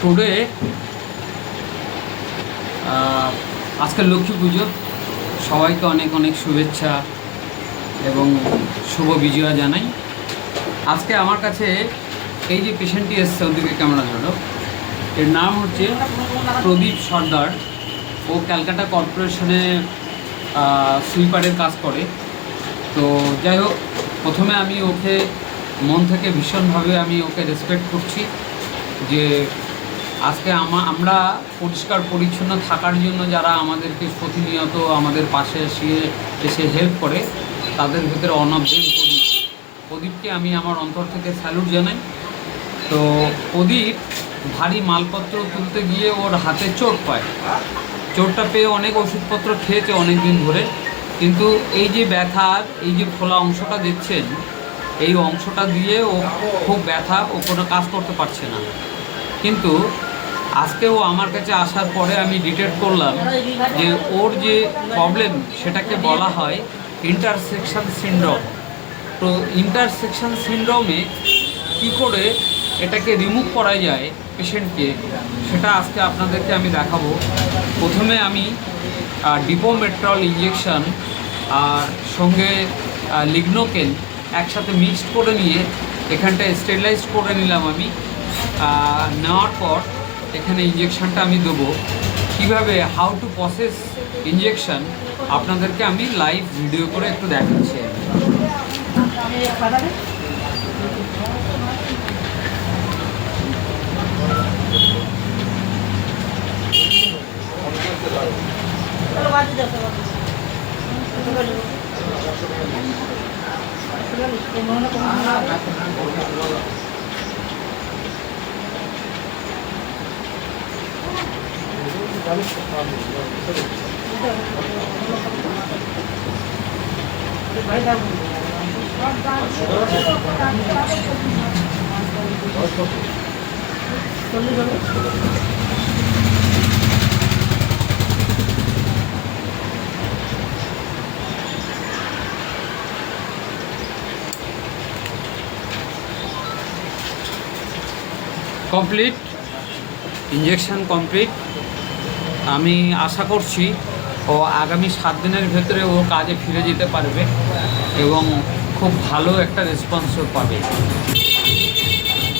Today আজকে লক্ষ্মী পুজো, সবাইকে অনেক অনেক শুভেচ্ছা এবং শুভ বিজয়া জানাই। আজকে আমার কাছে এই যে পেশেন্টটি এসছে, ওদিকে ক্যামেরা ধরো, এর নাম হচ্ছে প্রদীপ সর্দার। ও ক্যালকাটা কর্পোরেশনে সুইপারের কাজ করে। তো যাই হোক, প্রথমে আমি ওকে মন থেকে ভীষণভাবে আমি ওকে রেসপেক্ট করছি যে আজকে আমরা পরিষ্কার পরিচ্ছন্ন থাকার জন্য যারা আমাদেরকে প্রতিনিয়ত আমাদের পাশে এসে হেল্প করে, তাদের ভিতরে অন অফ দেম প্রদীপকে আমি আমার অন্তর থেকে স্যালুট জানাই। তো প্রদীপ ভারী মালপত্র তুলতে গিয়ে ওর হাতে চোট পায়। চোটটা পেয়ে অনেক ওষুধপত্র খেয়েছে অনেক দিন ধরে, কিন্তু এই যে ব্যথার এই যে খোলা অংশটা দেখছেন, এই অংশটা দিয়ে ও খুব ব্যথা, ও কোনো কাজ করতে পারছে না। কিন্তু আজকে ও আমার কাছে আসার পরে আমি ডিটেক্ট করলাম যে ওর যে প্রবলেম সেটাকে বলা হয় ইন্টারসেকশন সিনড্রোম। তো ইন্টারসেকশন সিনড্রোমে কী করে এটাকে রিমুভ করা যায় পেশেন্টকে, সেটা আজকে আপনাদেরকে আমি দেখাবো। প্রথমে আমি ডিপোমেট্রল ইঞ্জেকশন আর সঙ্গে লিগনোকেন একসাথে মিক্সড করে নিয়ে এখানটায় স্টেরিলাইজ করে নিলাম আমি। নেওয়ার পর এখানে ইঞ্জেকশনটা আমি দেবো। কীভাবে হাউ টু প্রসেস ইঞ্জেকশন আপনাদেরকে আমি লাইভ ভিডিও করে একটু দেখাচ্ছি। Complete injection complete. আমি আশা করছি ও আগামী 7 দিনের ভেতরে ও কাজে ফিরে যেতে পারবে এবং খুব ভালো একটা রেসপন্সও পাবে।